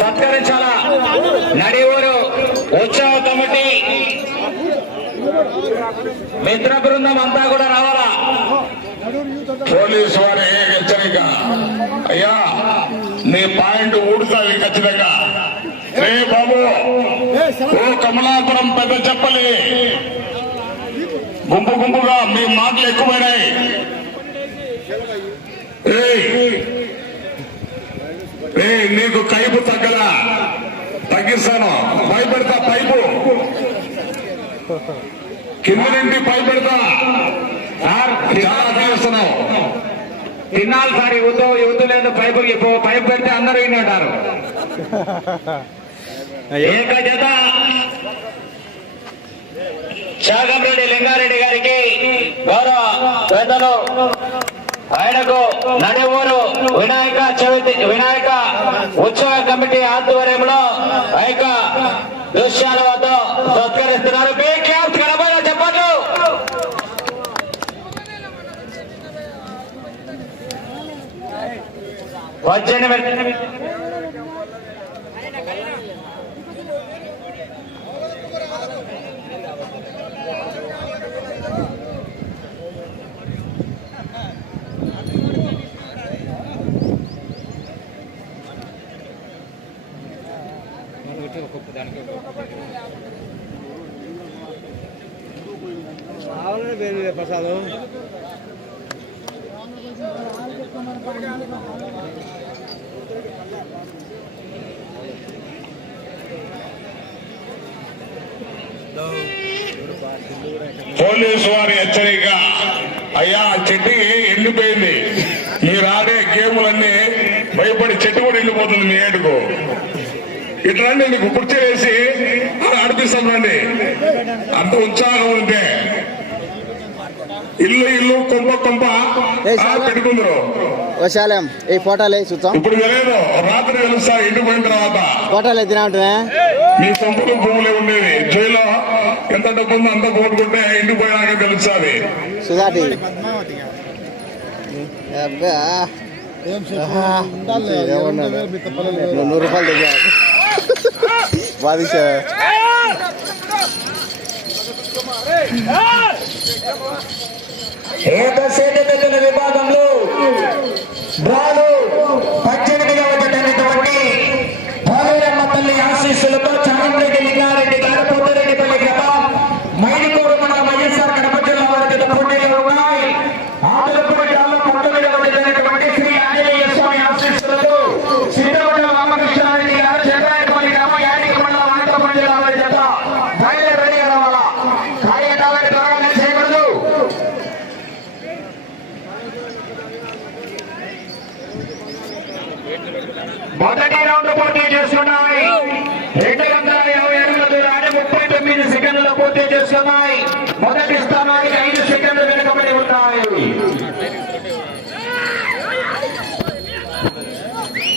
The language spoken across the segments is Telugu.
సత్కరించాల? నడివూరు ఉత్సవ కమిటీ. మిత్ర బృందం అంతా కూడా రావాలా? పోలీసు వారి హెచ్చరిక. అయ్యా నీ పాయింట్ ఊడుతుంది ఖచ్చితంగా. రే బాబు ఓ కమలాపురం పెద్ద చెప్పలి. గుంపు గుంపుగా మీ మాటలు ఎక్కువైనాయి. ఏయ్, నీకు కైపు తగ్గదా తగ్గిస్తాను. భయపెడతా పైపు. కింద నుండి భయపెడతా. సార్ తీస్తున్నావు తిన్నాలి సార్ యువత యువత లేదు పైపు పైపు పెడితే అందరూ విని ఉంటారు ఏక జత శాగంరెడ్డి లింగారెడ్డి గారికి గౌరవ పెద్దలు ఆయనకు నడివూరు వినాయక చవితి వినాయక ఉత్సవ కమిటీ ఆధ్వర్యంలో ఆ యొక్క దృశ్యాల సత్కరిస్తున్నారు చెప్పండి. పద్దెనిమిది పోలీసు వారి హెచ్చరిక. అయ్యా ఆ చెట్టు ఎండిపోయింది? మీరు ఆడే గేములన్నీ భయపడి చెట్టు కూడా ఎండిపోతుంది మీ ఏడుకు. ఇట్లా నీకు కుర్చీ వేసి ఆడిపిస్తాను రండి. అంత ఉత్సాహం ఉంటే ఇల్లు ఇల్లు కొంప కొంప. పెట్టుకుందరు. వశాలయం ఈ ఫోటోలు చూద్దాం. ఇప్పుడు తెలియదు రాత్రి తెలుస్తా ఎండిపోయిన తర్వాత. ఫోటోలు ఎత్తినా మీ సొంతలు భూములే ఉండేవి. ఎంత డబ్బు ఉందో అంత తెలుస్తుంది. అబ్బా. ఆహా. ఏమన్నాడు? నువ్వు నూరు రూపాయలు దగ్గర బాధించా ఏకశేషతల విభాగంలో డ్రాలు పద్దెనిమిదవ జతైనటువంటి పోలేరమ్మ తల్లి ఆశీస్సులతో చామంరెడ్డి లింగారెడ్డి గారు పొద్దురెడ్డిపల్లి గ్రామం మైడికోడు మన వైఎస్ఆర్ కడప జిల్లా వారి జత పోటీలు ఉన్నాయి ఆంధ్రప్రదేశ్ జిల్లాలో పంతొమ్మిదవ జతైనటువంటి శ్రీ ఆంజనేయ స్వామి ఆశీస్సులతో సిద్ధవట రామకృష్ణారెడ్డి గారు చెన్నాయపల్లి గ్రామం యాడికి మండలం అనంతపురం జిల్లా వారి జత బయలుదేరి రెడీగా రావాలా కార్యక్రమాన్ని త్వరగా చేయకూడదు మొదటి రౌండ్ పూర్తి చేస్తున్నాయి రెండు వందల యాభై అడుగుల దూరాన్ని ముప్పై తొమ్మిది సెకండ్లలో పూర్తి చేస్తున్నాయి మొదటి స్థానానికి ఐదు సెకండ్లు వెనుకబడి ఉన్నాయి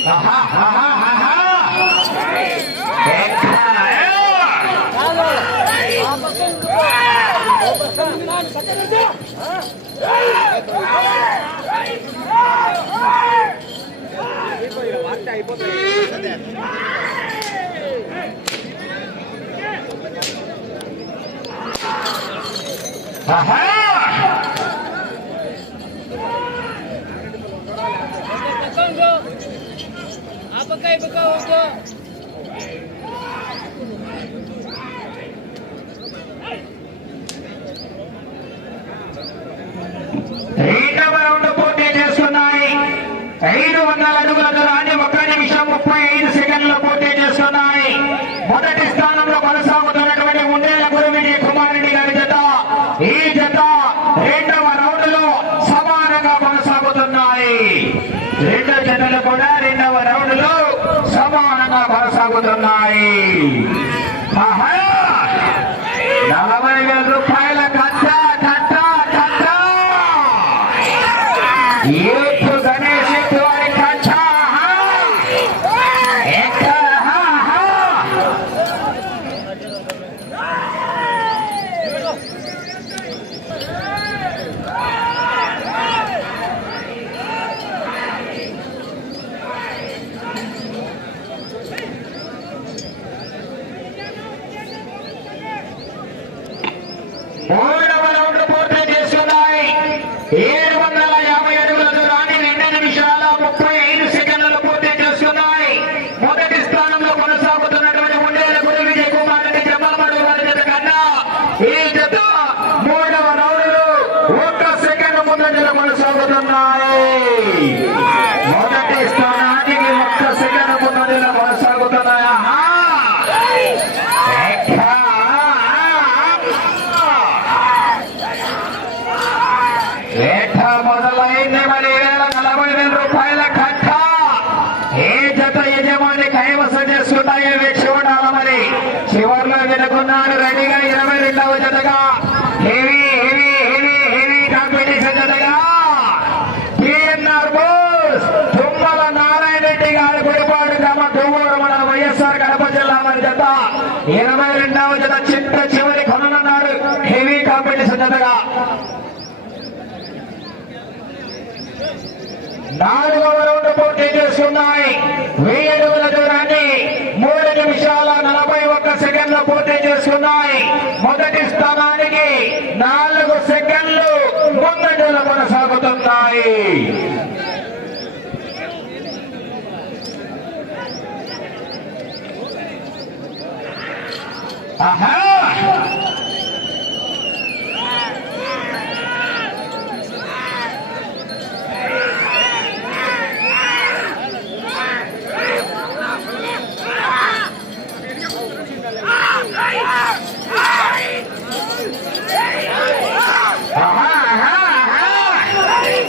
ఆహా, ఆహా, ఆహా. ఆహా. ఆ పక్క ఈ పక్క వద్దు రెండవ రౌండ్ పూర్తి చేస్తున్నాయి ఐదు వందల అడుగుల దూరాన్ని ఒక నిమిషం ముప్పై ఐదు సెకండ్లు పూర్తి చేస్తున్నాయి మొదటి స్థానంలో కొనసాగుతున్నటువంటి ఉండేల గురువిజయ కుమారెడ్డి గారి జత ఈ జత రెండవ రౌండ్లో సమానంగా కొనసాగుతున్నాయి రెండు జతలు కూడా రెండవ రౌండ్లో సమానంగా కొనసాగుతున్నాయి నలభై వేల రూపాయల కట్ట కట్ట కట్ట ఏపు గణేష్ వారి కట్ట ఎక్కడ హా, హా. మూడవ రౌండ్ పూర్తి చేసుకున్నాయి ఏడు వందల యాభై అడుగుల దూరాన్ని రెండు నిమిషాల ముప్పై ఐదు సెకండ్లు పూర్తి చేసుకున్నాయి మొదటి స్థానంలో కొనసాగుతున్నటువంటి ఉండేల గురి విజయ్ కుమార్ రెడ్డి జమ్మలమడు వారి జత కన్నా ఈ జత మూడవ రౌండ్లో ఒక్క సెకండ్ ముందంజలో కొనసాగుతున్నాయి మొదటి స్థానానికి ఒక్క సెకండ్ ముందంజలో కొనసాగుతున్నాయి ఆహా! రేఖ మొదలైంది మరి వేల నలభై వేల రూపాయల కట్ట ఏ జత యజమాని కైవసం చేసుకుంటాయి వేక్ష ఉండాలి మరి చివర్లో వెనుకున్నాడు రెడీగా ఇరవై రెండవ జతగా heavy heavy heavy heavy competition జతగా టిఎన్ఆర్ బోస్ తుమ్మల నారాయణ రెడ్డి గారి గుడిపాడు గ్రామ తుమ్మూరు మన వైఎస్ఆర్ కడప జిల్లా వారి జత ఇరవై రెండవ జత చిట్ట చివరి కొననున్నాడు హెవీ కాంపిటీషన్ జతగా నాలుగవ రౌండ్ పోటీ చేస్తున్నాయి. వెయ్యి అడుగుల దూరాన్ని మూడు నిమిషాల నలభై ఒక్క సెకండ్లు పూర్తి చేస్తున్నాయి. మొదటి స్థానానికి నాలుగు సెకండ్లు ముందంజలు కొనసాగుతున్నాయి. ఆహా, ఆహా, ఆహా. ఆహా, ఆహా.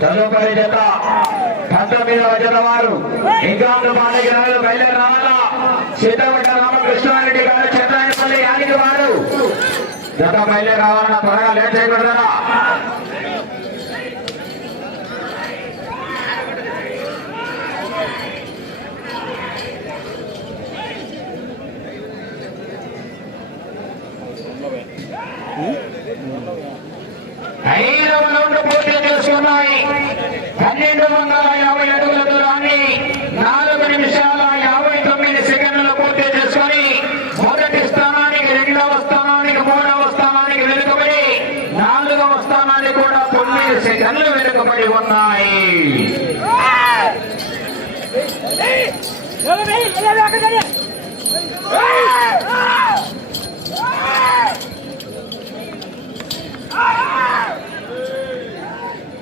తదుపరి జత పంతొమ్మిదవ జత వారు ఇంకా మాదిరి గారు బయలుదేరి రావాలా సీతాపట్ట రామకృష్ణారెడ్డి గారు చంద్రాయపల్లి యానికి వారు జత బయలుదేరి రావాలన్న త్వరగా లేట్ చేయకూడదనా ఐదు రౌండ్ పూర్తి చేస్తున్నాయి. పన్నెండు వందల యాభై అడుగుల దూరాన్ని నాలుగు నిమిషాల యాభై తొమ్మిది సెకండ్లు పూర్తి చేసుకొని మొదటి స్థానానికి రెండవ స్థానానికి మూడవ స్థానానికి వెనుకబడి నాలుగవ స్థానానికి కూడా తొమ్మిది సెకండ్లు వెనుకబడి ఉన్నాయి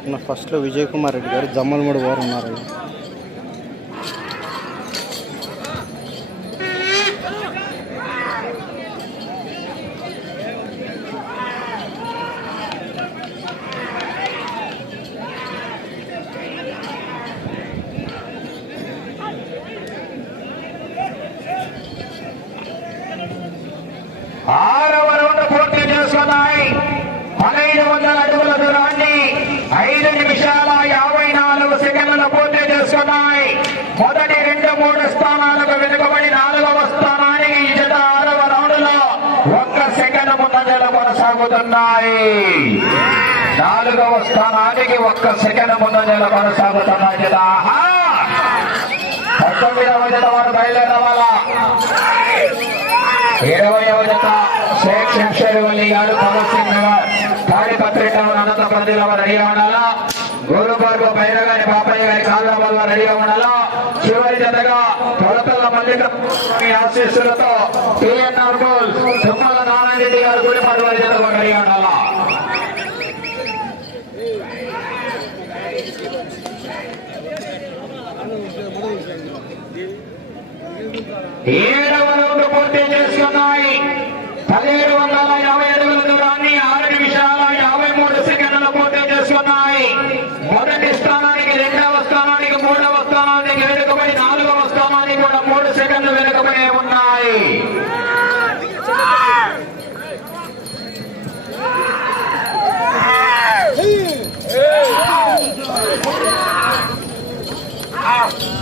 నా ఫస్ట్లో విజయ్ కుమార్ రెడ్డి గారు జమ్మలమూడి వారు ఉన్నారు ఆరవ రౌండ్ పూర్తి చేసుకున్నాయి పదహైదు వందల అడుగుల దూరాన్ని ఐదు నిమిషాల యాభై నాలుగు సెకండ్లు పూర్తి చేసుకున్నాయి మొదటి రెండు మూడు స్థానాలకు వెనుకబడి నాలుగవ స్థానానికి ఈ జత ఆరవ రౌండ్లో ఒక్క సెకండ్ ముందంజలు కొనసాగుతున్నాయి నాలుగవ స్థానానికి ఒక్క సెకండ్ ముందంజలు కొనసాగుతున్నాయి జత. పంతొమ్మిదవ జత వారు బయలుదేరవాలా? ఇరవైవ జత షేక్ శంషర్ గారు భగత్ సింగ్ నగర్ తాడిపత్రి టౌన్ అనంతపురం జిల్లా వారు రెడీగా ఉండాలా? గురుబాబు భైరగారి బాపయ్య గారి కాళ్ళ వల్ల రెడీగా ఉండాలా? కొలతల ఆశీస్సులతో టిఎన్ఆర్ గోల్ తుమ్మల నారాయణరెడ్డి గారు కూడా రెడీగా ఉండాలా రౌండ్ పూర్తి చేసుకున్నాయి పదిహేడు వందల యాభై అడుగుల దూరాన్ని ఆరు నిమిషాల యాభై మూడు సెకండ్లు పూర్తి చేసుకున్నాయి మొదటి స్థానానికి రెండవ స్థానానికి మూడవ స్థానానికి వెనుకబడి నాలుగవ స్థానానికి కూడా మూడు సెకండ్లు వెనుకబడి ఉన్నాయి ఏంటి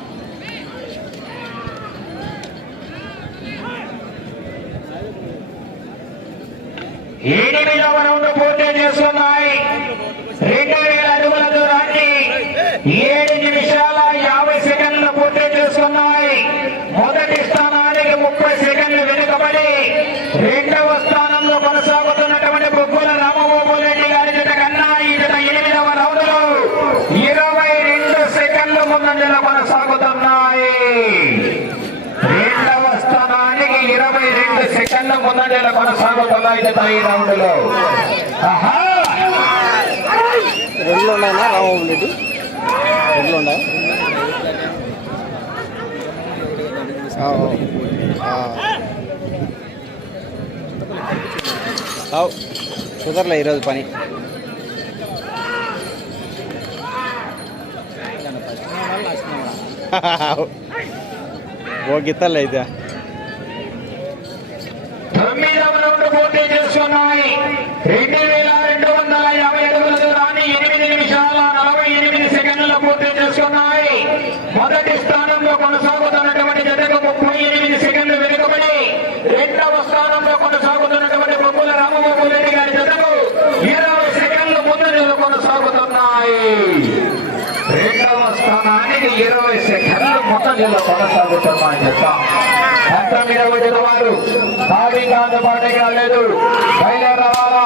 ఎనిమిదవ పోటీ చేస్తున్నాయి రెండు వేల అడుగుల దూరాన్ని ఏడు నిమిషాల యాభై సెకండ్లు పోటీ చేస్తున్నాయి మొదటి స్థానానికి ముప్పై సెకండ్లు వెనుకబడి రెండవ స్థానంలో కొనసాగుతున్నటువంటి బొగ్గుల రామబాబు రెడ్డి గారి జత కన్నా ఈ జత ఎనిమిదవ రౌండ్లు ఇరవై రెండు సెకండ్లు ముందంజలో కొనసాగుతున్నాయి. రెండవ స్థానానికి ఇరవై రెండు సెకండ్ల ముందంజలో కొనసాగుతున్నాయి జత ఈ రౌండ్లో లో ఆహా రెండు ఉన్నాయన్నా రామబాబు రెడ్డి రెండు ఉన్నాయా ఆ, ఆ. అవు కుదరలే ఈరోజు పని ఓ గిత్తలే అయితే తొమ్మిదవ రౌండ్ పూర్తి చేస్తున్నాయి రెండు వేల రెండు వందల యాభై అడుగుల దూరాన్ని ఎనిమిది నిమిషాల నలభై ఎనిమిది సెకండ్ల పూర్తి చేసుకున్నాయి మొదటి స్థానంలో కొనసాగుతున్నటువంటి జతకు ముప్పై ఎనిమిది సెకండ్లు వెనుకబడి రెండవ స్థానంలో కొనసాగుతున్నటువంటి బొబ్బుల రామబాబు రెడ్డి గారి జతకు ఇరవై సెకండ్లు ముందు కొనసాగుతున్నాయి. రెండవ స్థానానికి ఇరవై సెకండ్లు ముందు కొనసాగుతున్నాయి జత. పంతొమ్మిదవ జత వారు కాళీకాంత పాటే కాలేదు బయలుదేరవాలా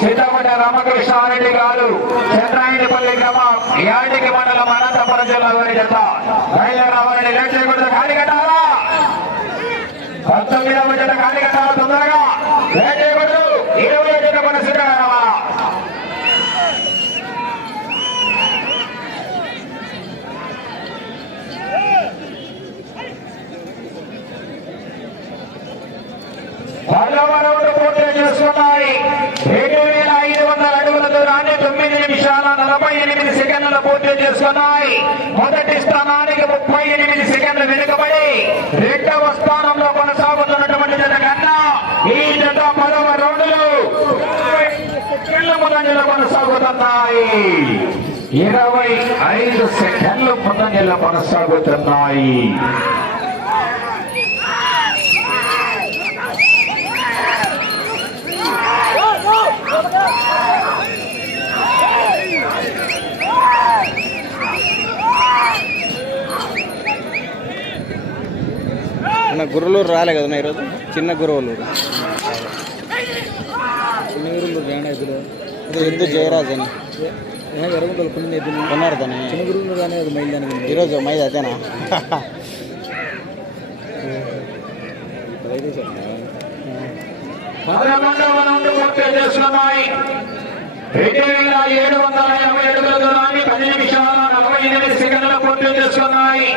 సిద్ధపడ్డ రామకృష్ణారెడ్డి గారు చంద్రాయనిపల్లి గ్రామం యాడికి మండలం అనంతపురం జిల్లా వారి జత. బయలుదేరవాలని లేట్ చేయకూడదు ఖాళీ కట్టాలా? పంతొమ్మిదవ జత ఖాళీ కట్టాలా తొందరగా? లేట్ చేయకూడదు ఇరవై జత మన సిద్ధంగా రావాలా పదవ రౌండ్ పూర్తి చేసుకున్నాయి రెండు వేల ఐదు వందల అడుగుల దూరాన్ని తొమ్మిది నిమిషాల నలభై ఎనిమిది సెకండ్లు పూర్తి చేసుకున్నాయి. మొదటి స్థానానికి ముప్పై ఎనిమిది సెకండ్లు వెనుకబడి రెండవ స్థానంలో కొనసాగుతున్నటువంటి జత కన్నా ఈ జత పదవ రౌండ్లు ముందంజలో కొనసాగుతున్నాయి. ఇరవై ఐదు సెకండ్లు ముందంజలో కొనసాగుతున్నాయి. అన్న గుర్రలూరు రాలే కదా ఈరోజు? చిన్న గురవలూరు ఇది ఎద్దు జయరాజ్ అని కొన్నారు దాన్ని ఈరోజు మైది అదేనా? పదకొండవ రౌండ్ పూర్తి చేస్తున్నాయి రెండు వేల ఏడు వందల యాభై అడుగుల దూరాన్ని పది నిమిషాల నలభై ఎనిమిది సెకండ్లు పూర్తి చేస్తున్నాయి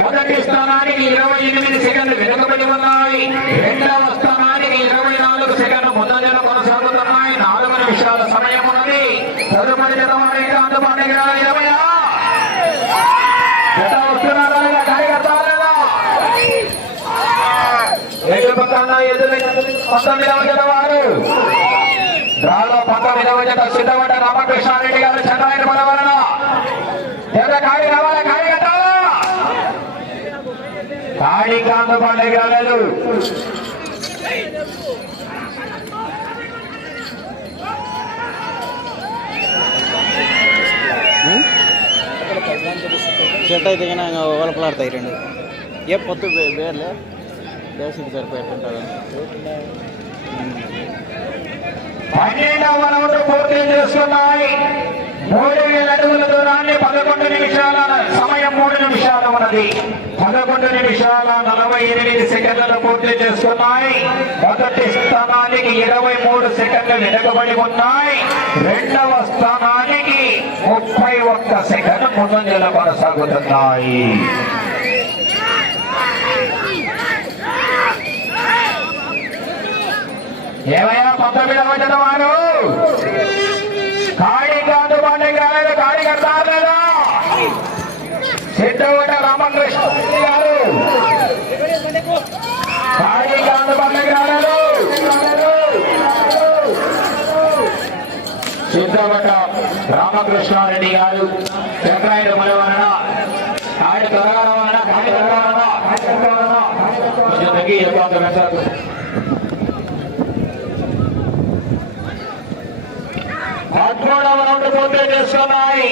మొదటి స్థానానికి ఇరవై ఎనిమిది సెకండ్లు వెనుకబడి ఉన్నాయి. రెండవ స్థానానికి ఇరవై నాలుగు సెకండ్లు ముందంజలు కొనసాగుతున్నాయి. నాలుగు నిమిషాల సమయం ఉన్నది. తదుపరి జతవారి అందుబాటుకి రావాలి ఇరవై జత ఎదురు పంతొమ్మిదవ జత రాలో పంతొమ్మిదవ జత సిద్ధపడ్డ రామకృష్ణారెడ్డి గారు చంద్రాయన పదవరణ జత ఖాళీ రావాలా ఖాళీ కట్టాలా? ఖాళీ అందుబాటులో రాలేదు చెట్టు అయితే కానీ వలపలాడతాయి రెండు. ఏ పొత్తు వేర్లే దేశం సరిపోయేట్టుంటుంది. పన్నెండవ రౌండ్ పూర్తి చేస్తున్నాయి మూడు వేల అడుగుల దూరాన్ని పదకొండు నిమిషాల సమయం మూడు నిమిషాలు ఉన్నది. పదకొండు నిమిషాల నలభై ఎనిమిది సెకండ్లు పూర్తి చేస్తున్నాయి మొదటి స్థానానికి ఇరవై మూడు సెకండ్లు వెనుకబడి ఉన్నాయి. రెండవ స్థానానికి ముప్పై ఒక్క సెకండ్ ముందంజలు కొనసాగుతున్నాయి ఏమయ్యా పంతొమ్మిదవ జత వారు? ఖాళీ కాదు వాళ్ళకి రాలేదు ఖాళీ కడతారు లేదా? సిద్ధవట రామకృష్ణ గారు. ఖాళీ కాదు వాళ్ళకి రాలేదు సిద్ధవట రామకృష్ణారెడ్డి గారు. చక్రాయుడు మలవరణ ఖాళీ త్వరగా రవాణా ఖాళీ త్వరగా రవాణా, ఖాళీ త్వరగా రవాణా. కొంచెం తగ్గి ఎక్కువ కూడా పద్మూడవ పూర్తి చేస్తున్నాయి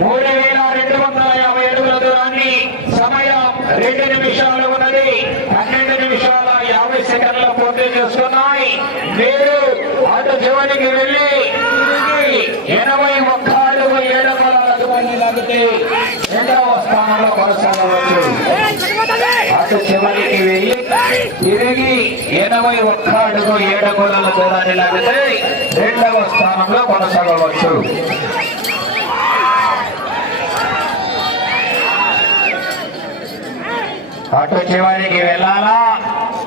మూడు వేల రెండు వందల యాభై అడుగుల దూరాన్ని సమయం రెండు నిమిషాలు ఉన్నది. పన్నెండు నిమిషాల యాభై సెకండ్లు పూర్తి చేస్తున్నాయి మీరు అటు చివరికి వెళ్ళి ఎనభై ఒక్క అడుగు ఏడు వందల దూరాన్ని లాగితే రెండవ స్థానంలో కొనసాగవచ్చు. అటు చివరికి వెళ్ళి తిరిగి ఎనభై ఒక్క అడుగు ఏడు గోళాల దూరాన్ని లాగితే రెండవ స్థానంలో కొనసాగవచ్చు. అటు చివరికి వెళ్ళాలా?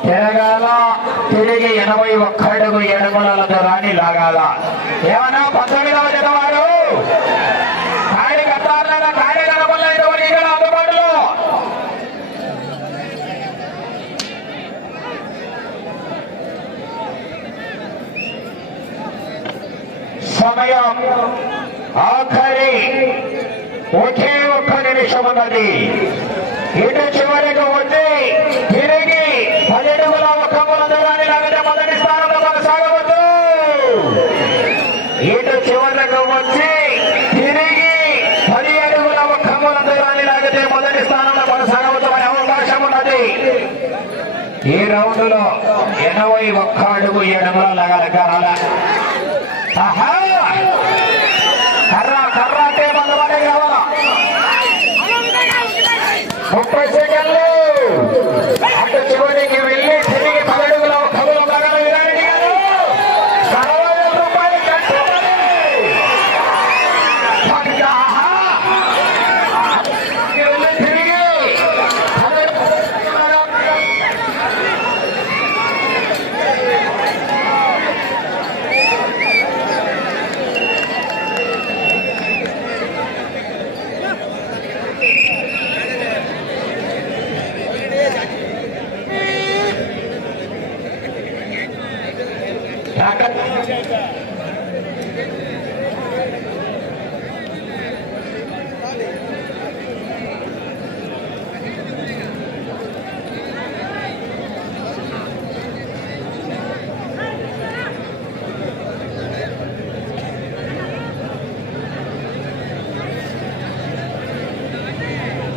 తిరగాల? తిరిగి ఎనభై ఒక్క అడుగు ఏడు గోళాల దూరాన్ని లాగాల? ఏమన్నా పంతొమ్మిదవ జనవారు కాడి కట్టాలన్నా కాడి కనపడలేదు ఇక్కడ అందుబాటులో సమయం. ఆఖరి ఒకే ఒక్క నిమిషం ఉన్నది. ఇటు చివరికి వచ్చి తిరిగి పదిహేడుగుల ఒక మూల దూరాన్ని లాగితే మొదటి స్థానంలో కొనసాగవద్దు. ఇటు చివరకు వచ్చి తిరిగి పది అడుగుల ఒక్క మూల దూరాన్ని లాగితే మొదటి స్థానంలో కొనసాగవచ్చు అనే అవకాశం ఉన్నది. ఈ రౌండ్లో ఎనభై ఒక్క అడుగు ఏడుగుల లాగాల ఆహా! కర్ర కర్ర అంటే మనమనే కావాలా ముప్పై సెకండ్లు. అటు చివరికి వెళ్ళి తిరిగి పదడుగుల కబులు కగల వీరారెడ్డి గారు అరవై వేల రూపాయలు కట్టుబడి ఆహా! వెళ్ళి తిరిగి పదడుగుల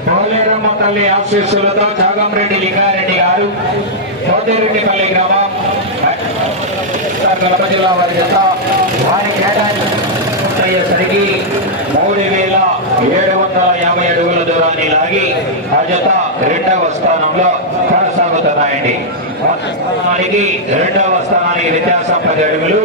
పోలేరమ్మ తల్లి ఆశీస్సులతో చాగంరెడ్డి లింగారెడ్డి గారు చౌదరెడ్డిపల్లి గ్రామం కడప జిల్లా వారి జత వారి కేటాయించేసరికి మూడు వేల ఏడు వందల యాభై అడుగుల దూరాన్ని లాగి ఆ జత రెండవ స్థానంలో కొనసాగుతున్నాయండి. స్థానానికి రెండవ స్థానానికి వ్యత్యాసం పది అడుగులు.